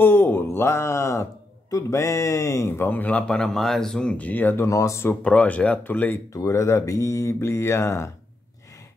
Olá, tudo bem? Vamos lá para mais um dia do nosso projeto Leitura da Bíblia.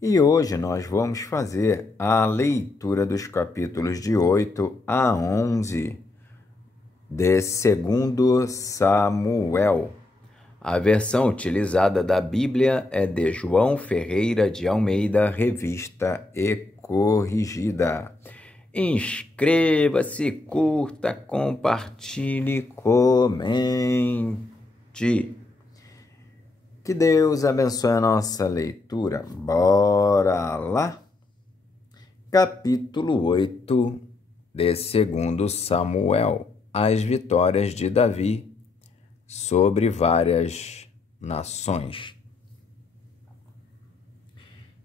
E hoje nós vamos fazer a leitura dos capítulos de 8 a 11 de 2 Samuel. A versão utilizada da Bíblia é de João Ferreira de Almeida, revista e corrigida. Inscreva-se, curta, compartilhe, comente. Que Deus abençoe a nossa leitura. Bora lá? Capítulo 8 de 2 Samuel. As vitórias de Davi sobre várias nações.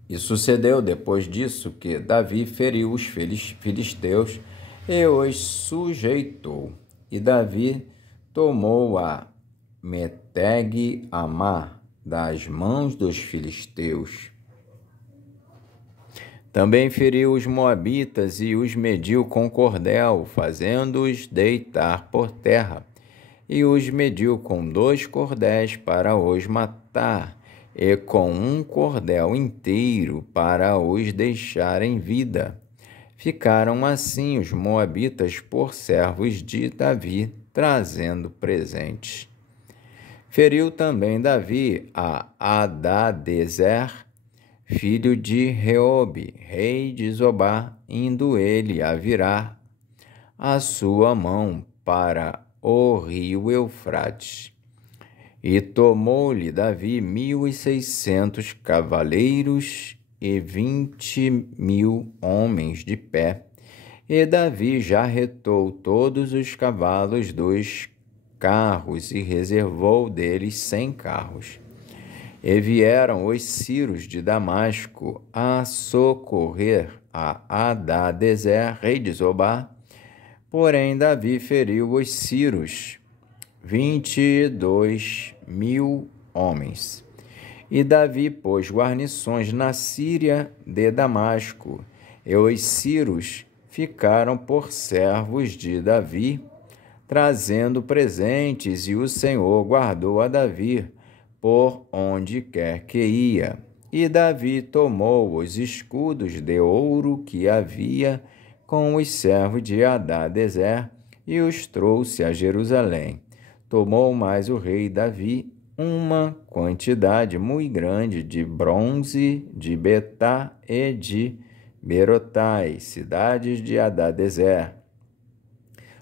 E sucedeu depois disso que Davi feriu os filisteus e os sujeitou. E Davi tomou a Meteg-Amá das mãos dos filisteus. Também feriu os moabitas e os mediu com cordel, fazendo-os deitar por terra. E os mediu com 2 cordéis para os matar, e com 1 cordel inteiro para os deixar em vida. Ficaram assim os moabitas por servos de Davi, trazendo presentes. Feriu também Davi a Hadadezer, filho de Reobe, rei de Zobá, indo ele a virar a sua mão para o rio Eufrates. E tomou-lhe Davi 1.600 cavaleiros e 20.000 homens de pé. E Davi jarretou todos os cavalos dos carros e reservou deles 100 carros. E vieram os sírios de Damasco a socorrer a Hadadezer, rei de Zobá. Porém, Davi feriu os sírios, 22.000 homens. E Davi pôs guarnições na Síria de Damasco, e os sírios ficaram por servos de Davi, trazendo presentes, e o Senhor guardou a Davi por onde quer que ia. E Davi tomou os escudos de ouro que havia com os servos de Hadadezer e os trouxe a Jerusalém. Tomou mais o rei Davi uma quantidade muito grande de bronze de Betá e de Berotai, cidades de Hadadezer.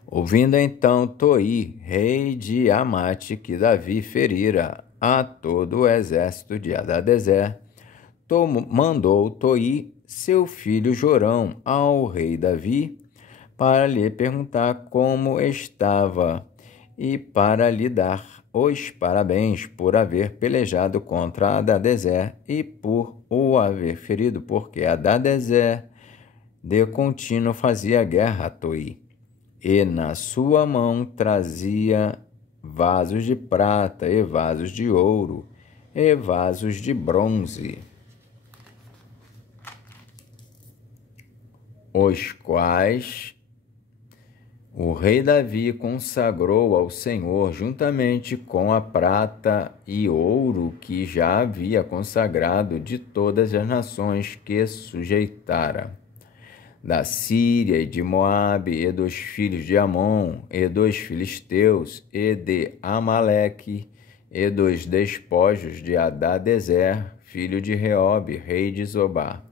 Ouvindo então Toi, rei de Amate, que Davi ferira a todo o exército de Hadadezer, mandou Toi, seu filho Jorão, ao rei Davi, para lhe perguntar como estava e para lhe dar os parabéns por haver pelejado contra Hadadezer e por o haver ferido, porque Hadadezer de contínuo fazia guerra a Toi, e na sua mão trazia vasos de prata e vasos de ouro e vasos de bronze, os quais o rei Davi consagrou ao Senhor juntamente com a prata e ouro que já havia consagrado de todas as nações que sujeitara, da Síria e de Moabe e dos filhos de Amon e dos filisteus e de Amaleque e dos despojos de Hadadezer, filho de Reobe, rei de Zobá.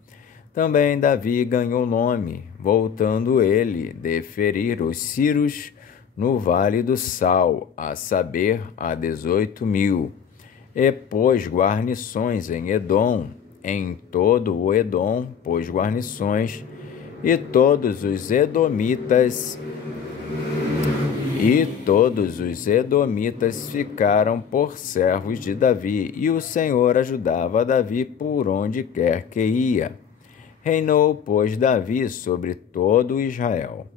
Também Davi ganhou nome, voltando ele de ferir os sírios no Vale do Sal, a saber, a 18.000, e pôs guarnições em Edom, em todo o Edom pôs guarnições, e todos os edomitas ficaram por servos de Davi, e o Senhor ajudava Davi por onde quer que ia. Reinou, pois, Davi sobre todo Israel.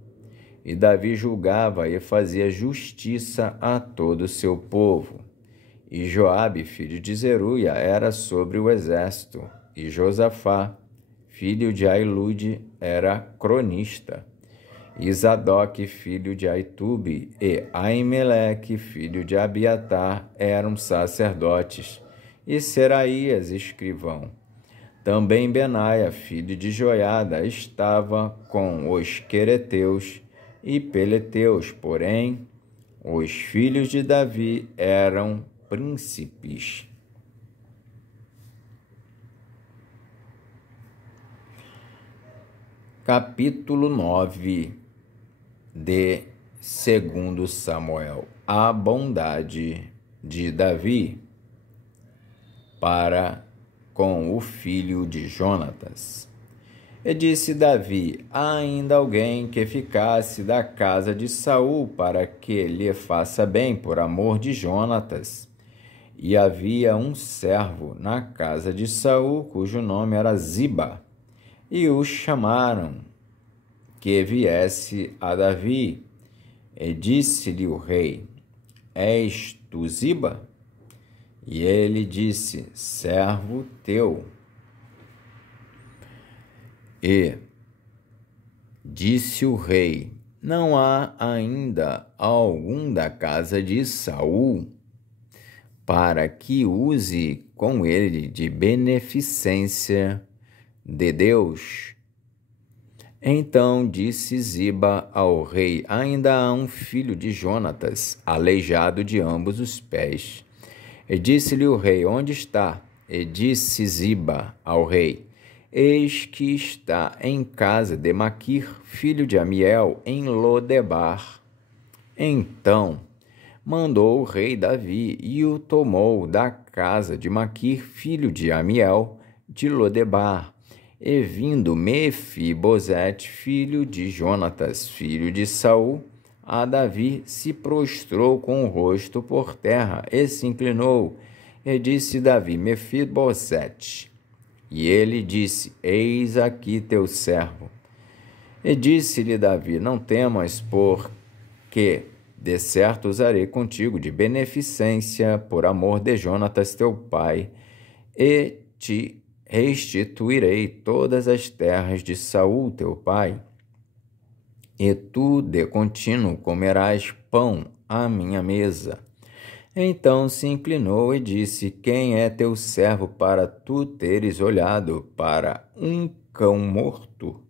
E Davi julgava e fazia justiça a todo o seu povo. E Joabe, filho de Zeruia, era sobre o exército. E Josafá, filho de Ailude, era cronista. e Zadoque, filho de Aitube, e Aimeleque, filho de Abiatar, eram sacerdotes, e Seraías, escrivão. Também Benaia, filho de Joiada, estava com os quereteus e peleteus, porém, os filhos de Davi eram príncipes. Capítulo 9 de 2 Samuel. A bondade de Davi para com o filho de Jonatas. E disse Davi: há ainda alguém que ficasse da casa de Saul para que lhe faça bem por amor de Jonatas. E havia um servo na casa de Saul, cujo nome era Ziba, e o chamaram que viesse a Davi. E disse-lhe o rei: és tu Ziba? E ele disse: servo teu. E disse o rei: não há ainda algum da casa de Saul para que use com ele de beneficência de Deus? Então disse Ziba ao rei: ainda há um filho de Jonatas, aleijado de ambos os pés. E disse-lhe o rei: onde está? E disse Ziba ao rei: eis que está em casa de Maquir, filho de Amiel, em Lodebar. Então mandou o rei Davi e o tomou da casa de Maquir, filho de Amiel, de Lodebar. E vindo Mefibosete, filho de Jonatas, filho de Saul, a Davi, se prostrou com o rosto por terra e se inclinou. E disse Davi: Mefibosete. E ele disse: eis aqui teu servo. E disse-lhe Davi: não temas, porque de certo usarei contigo de beneficência por amor de Jonatas teu pai, e te restituirei todas as terras de Saul teu pai, e tu de contínuo comerás pão à minha mesa. Então se inclinou e disse: quem é teu servo para tu teres olhado para um cão morto,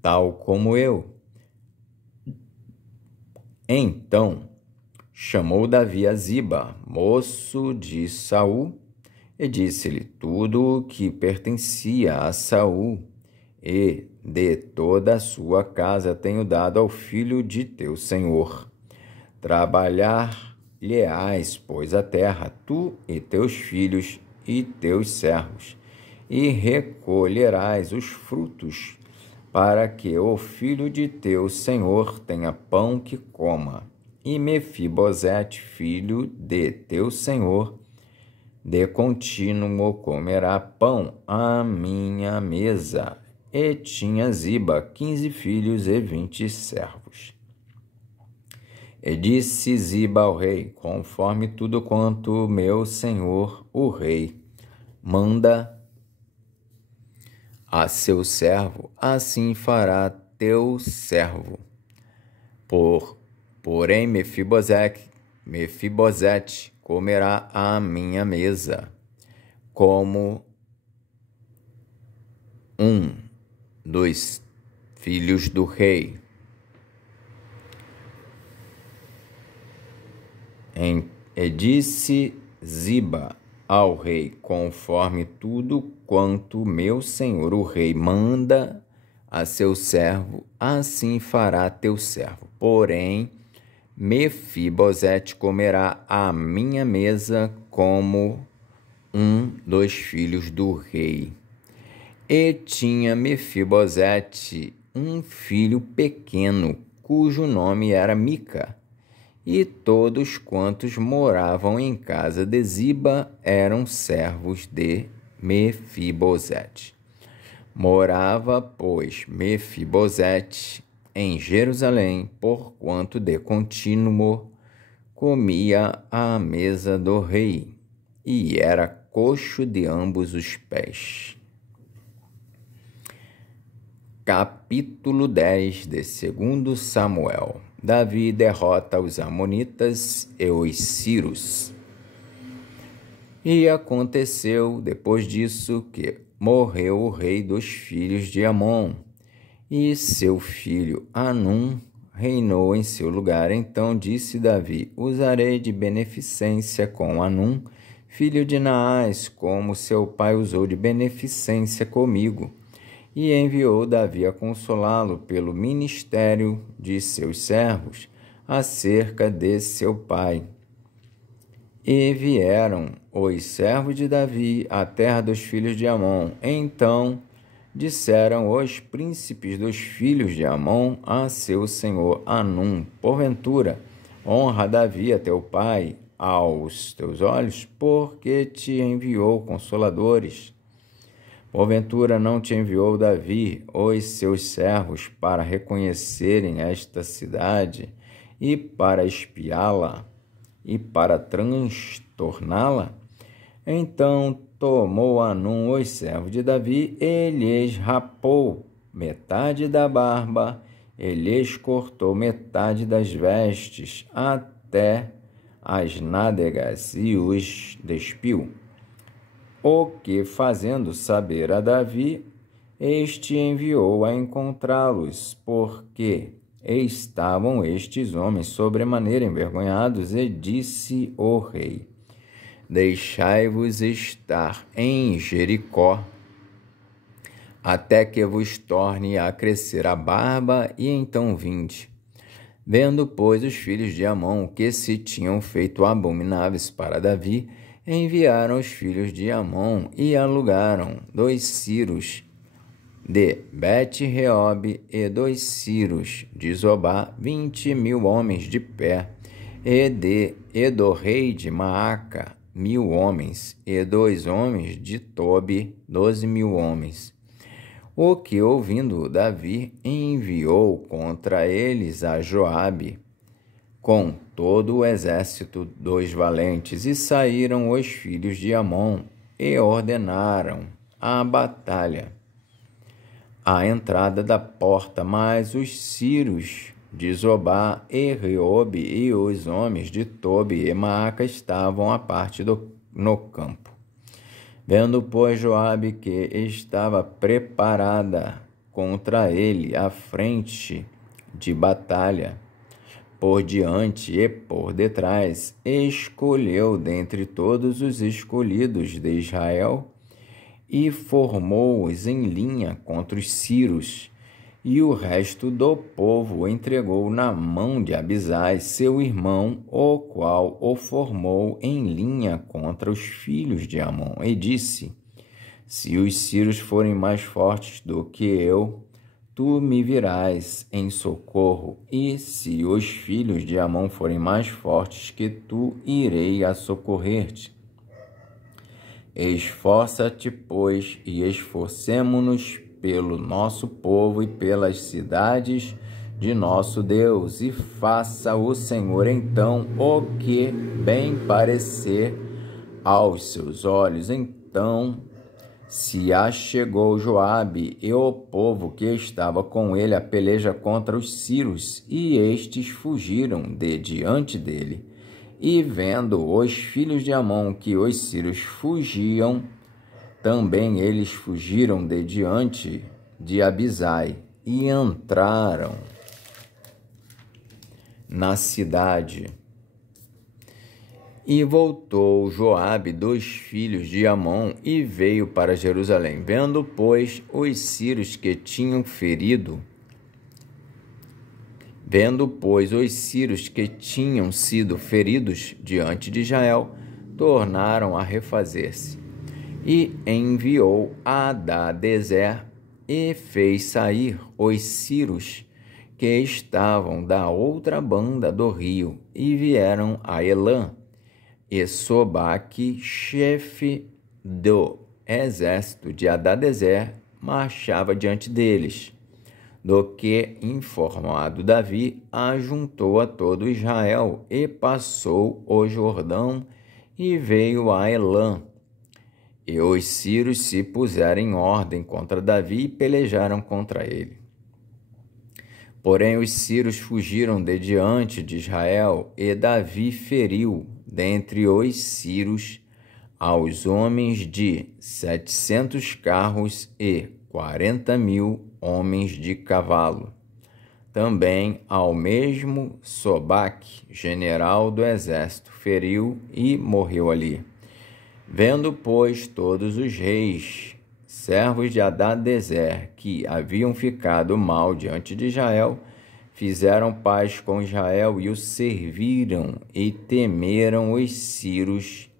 tal como eu? Então chamou Davi a Ziba, moço de Saul, e disse-lhe: tudo o que pertencia a Saul e de toda a sua casa tenho dado ao filho de teu senhor. Trabalhar-lhe-ás, pois, a terra, tu e teus filhos e teus servos, e recolherás os frutos, para que o filho de teu senhor tenha pão que coma. E Mefibosete, filho de teu senhor, de contínuo comerá pão à minha mesa. E tinha Ziba 15 filhos e 20 servos. E disse Ziba ao rei: conforme tudo quanto meu senhor, o rei, manda a seu servo, assim fará teu servo. Porém Mefibosete comerá à minha mesa, como um dos filhos do rei. E disse Ziba ao rei: conforme tudo quanto meu senhor o rei manda a seu servo, assim fará teu servo. Porém, Mefibosete comerá à minha mesa como um dos filhos do rei. E tinha Mefibosete um filho pequeno, cujo nome era Mica. E todos quantos moravam em casa de Ziba eram servos de Mefibosete. Morava, pois, Mefibosete em Jerusalém, porquanto de contínuo comia à mesa do rei, e era coxo de ambos os pés. Capítulo 10 de 2 Samuel. Davi derrota os amonitas e os sírios. E aconteceu, depois disso, que morreu o rei dos filhos de Amon, e seu filho Anum reinou em seu lugar. Então disse Davi: usarei de beneficência com Anum, filho de Naás, como seu pai usou de beneficência comigo. E enviou Davi a consolá-lo pelo ministério de seus servos acerca de seu pai. E vieram os servos de Davi à terra dos filhos de Amon. Então disseram os príncipes dos filhos de Amon a seu senhor Anum: porventura, honra Davi a teu pai aos teus olhos, porque te enviou consoladores. Porventura não te enviou Davi os seus servos para reconhecerem esta cidade e para espiá-la e para transtorná-la? Então tomou Anum os servos de Davi e lhes rapou metade da barba, e lhes cortou metade das vestes até as nádegas e os despiu. O que, fazendo saber a Davi, este enviou a encontrá-los, porque estavam estes homens sobremaneira envergonhados, e disse o rei: deixai-vos estar em Jericó, até que vos torne a crescer a barba, e então vinde. Vendo, pois, os filhos de Amon que se tinham feito abomináveis para Davi, enviaram os filhos de Amon e alugaram 2 sírios de Bet-Reob e 2 sírios de Zobá, 20.000 homens de pé, e do rei de Maaca 1.000 homens, e 2 homens de Tobi, 12.000 homens. O que, ouvindo Davi, enviou contra eles a Joabe com todo o exército dos valentes, e saíram os filhos de Amon e ordenaram a batalha à entrada da porta, mas os sírios de Zobá e Reobe e os homens de Tobi e Maaca estavam à parte no campo. Vendo, pois, Joabe que estava preparada contra ele a frente de batalha, por diante e por detrás, escolheu dentre todos os escolhidos de Israel e formou-os em linha contra os sírios, e o resto do povo entregou na mão de Abisai, seu irmão, o qual o formou em linha contra os filhos de Amon, e disse: se os sírios forem mais fortes do que eu, tu me virás em socorro, e se os filhos de Amon forem mais fortes que tu, irei a socorrer-te. Esforça-te, pois, e esforcemo-nos pelo nosso povo e pelas cidades de nosso Deus, e faça o Senhor então o que bem parecer aos seus olhos. Então se achegou Joabe e o povo que estava com ele a peleja contra os sírios, e estes fugiram de diante dele. E vendo os filhos de Amon que os sírios fugiam, também eles fugiram de diante de Abisai e entraram na cidade. E voltou Joabe dos filhos de Amon e veio para Jerusalém. Vendo, pois, os sírios que tinham sido feridos diante de Israel, tornaram a refazer-se. E enviou a Hadadezer e fez sair os sírios que estavam da outra banda do rio, e vieram a Elã. E Sobaque, chefe do exército de Hadadezer, marchava diante deles. Do que, informado Davi, ajuntou a todo Israel, e passou o Jordão, e veio a Elã. E os sírios se puseram em ordem contra Davi e pelejaram contra ele. Porém, os sírios fugiram de diante de Israel, e Davi feriu dentre os sírios aos homens de 700 carros e 40.000 homens de cavalo. Também ao mesmo Sobaque, general do exército, feriu e morreu ali. Vendo, pois, todos os reis, servos de Hadadezer, que haviam ficado mal diante de Israel, fizeram paz com Israel e o serviram, e temeram os sírios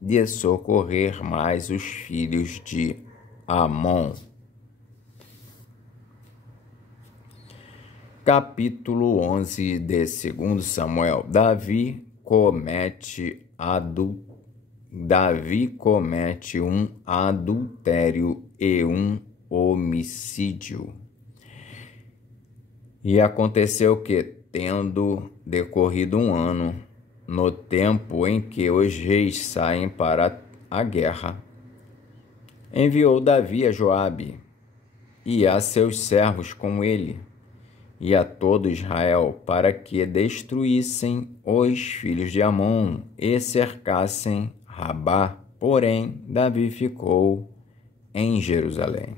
de socorrer mais os filhos de Amon. Capítulo 11 de 2 Samuel. Davi comete um adultério e um homicídio. E aconteceu que, tendo decorrido um ano, no tempo em que os reis saem para a guerra, enviou Davi a Joabe e a seus servos com ele, e a todo Israel, para que destruíssem os filhos de Amon e cercassem Rabá. Porém, Davi ficou em Jerusalém.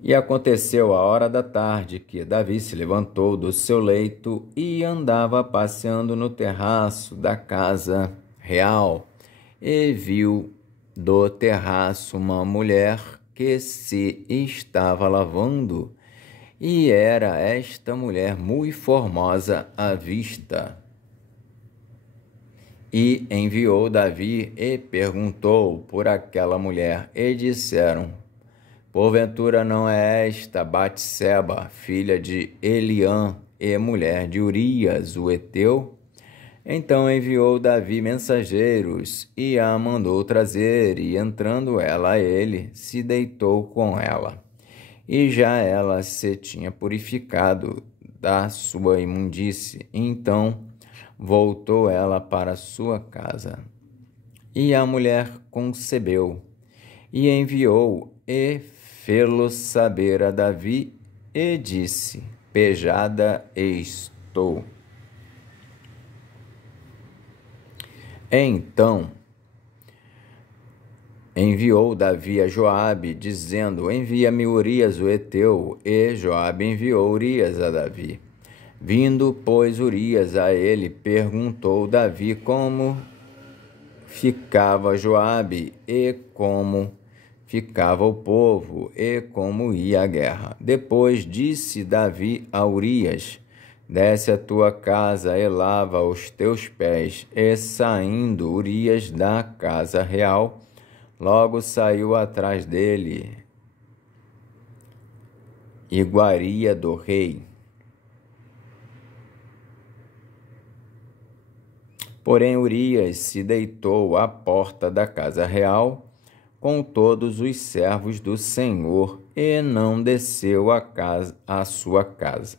E aconteceu a hora da tarde que Davi se levantou do seu leito e andava passeando no terraço da casa real, e viu do terraço uma mulher que se estava lavando. E era esta mulher muito formosa à vista. E enviou Davi e perguntou por aquela mulher, e disseram: porventura não é esta Batseba, filha de Eliã, e mulher de Urias, o heteu? Então enviou Davi mensageiros, e a mandou trazer, e entrando ela a ele, se deitou com ela. E já ela se tinha purificado da sua imundície. Então voltou ela para sua casa. E a mulher concebeu, e enviou e fê-lo saber a Davi, e disse: pejada estou. Então enviou Davi a Joabe, dizendo: envia-me Urias o heteu. E Joabe enviou Urias a Davi. Vindo, pois, Urias a ele, perguntou Davi como ficava Joabe, e como ficava o povo, e como ia a guerra. Depois disse Davi a Urias: desce à tua casa e lava os teus pés. E saindo Urias da casa real, logo saiu atrás dele iguaria do rei. Porém, Urias se deitou à porta da casa real com todos os servos do Senhor, e não desceu à sua casa.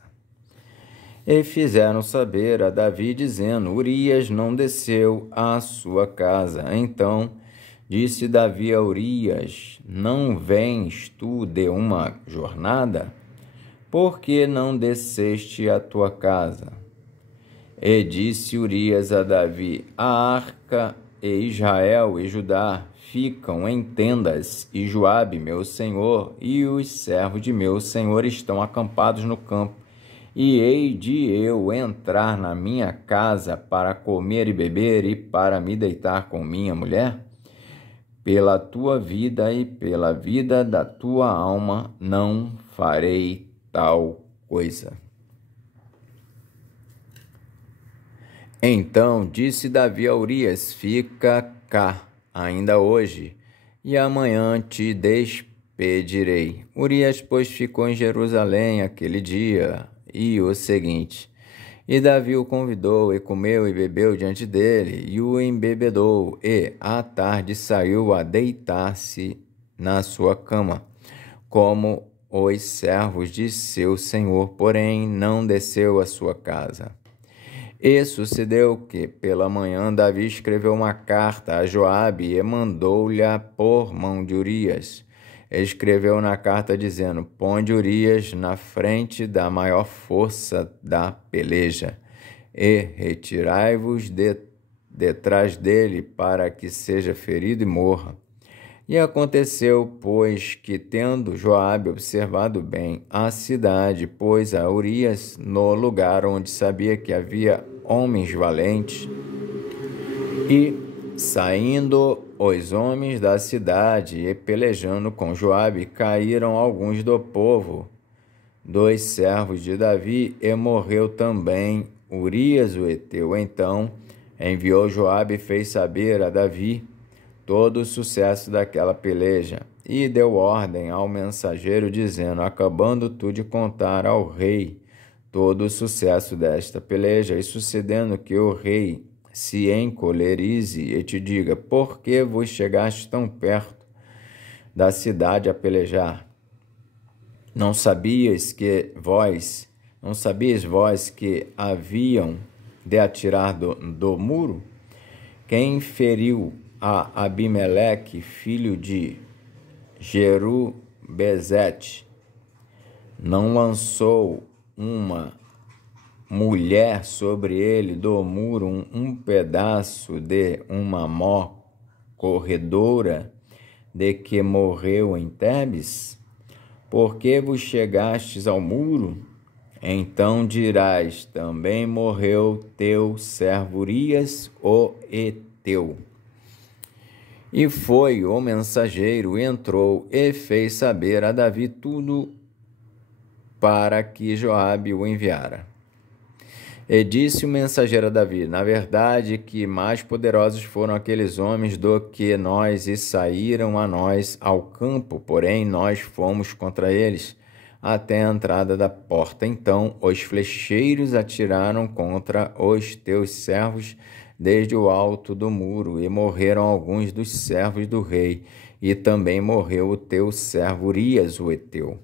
E fizeram saber a Davi, dizendo: Urias não desceu à sua casa. Então disse Davi a Urias: não vens tu de uma jornada? Por que não desceste à tua casa? E disse Urias a Davi: a arca e Israel e Judá ficam em tendas, e Joabe, meu senhor, e os servos de meu senhor estão acampados no campo. E hei de eu entrar na minha casa para comer e beber e para me deitar com minha mulher? Pela tua vida e pela vida da tua alma não farei tal coisa. Então disse Davi a Urias: fica cá ainda hoje, e amanhã te despedirei. Urias, pois, ficou em Jerusalém aquele dia e o seguinte. E Davi o convidou, e comeu e bebeu diante dele, e o embebedou, e à tarde saiu a deitar-se na sua cama, como os servos de seu senhor, porém não desceu à sua casa. E sucedeu que, pela manhã, Davi escreveu uma carta a Joabe e mandou-lhe por mão de Urias. Escreveu na carta dizendo: Ponde Urias na frente da maior força da peleja, e retirai-vos detrás dele, para que seja ferido e morra. E aconteceu, pois, que, tendo Joabe observado bem a cidade, pôs a Urias no lugar onde sabia que havia homens valentes. E, saindo os homens da cidade e pelejando com Joabe, caíram alguns do povo, dos servos de Davi, e morreu também Urias o heteu. Então enviou Joabe e fez saber a Davi todo o sucesso daquela peleja, e deu ordem ao mensageiro, dizendo: Acabando tu de contar ao rei todo o sucesso desta peleja, e sucedendo que o rei se encolerize e te diga: Por que vos chegastes tão perto da cidade a pelejar? Não sabias vós que haviam de atirar do muro? Quem feriu a Abimeleque, filho de Jerubezete, não lançou uma mulher sobre ele do muro um pedaço de uma mó corredora, de que morreu em Tebes? Por que vos chegastes ao muro? Então dirás: também morreu teu servo Urias o heteu. E foi o mensageiro, entrou e fez saber a Davi tudo para que Joabe o enviara. E disse o mensageiro a Davi: Na verdade, que mais poderosos foram aqueles homens do que nós, e saíram a nós ao campo, porém nós fomos contra eles até a entrada da porta. Então os flecheiros atiraram contra os teus servos desde o alto do muro, e morreram alguns dos servos do rei, e também morreu o teu servo Urias o heteu.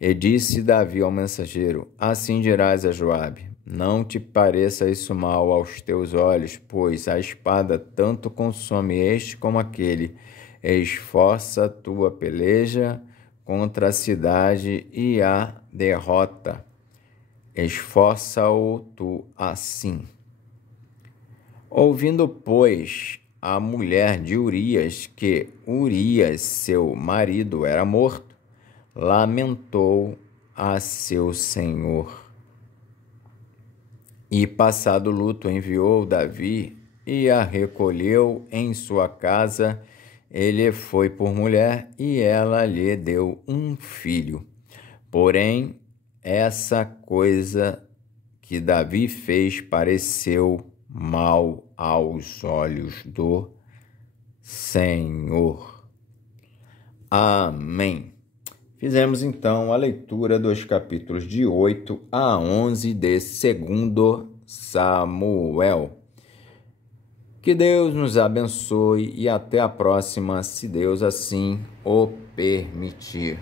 E disse Davi ao mensageiro: Assim dirás a Joabe: Não te pareça isso mal aos teus olhos, pois a espada tanto consome este como aquele. Esforça a tua peleja contra a cidade e a derrota. Esforça-o tu assim. Ouvindo, pois, a mulher de Urias que Urias, seu marido, era morto, lamentou a seu senhor. E, passado o luto, enviou Davi e a recolheu em sua casa. Ele foi por mulher, e ela lhe deu um filho. Porém, essa coisa que Davi fez pareceu mal aos olhos do Senhor. Amém. Fizemos então a leitura dos capítulos de 8 a 11 de 2 Samuel. Que Deus nos abençoe e até a próxima, se Deus assim o permitir.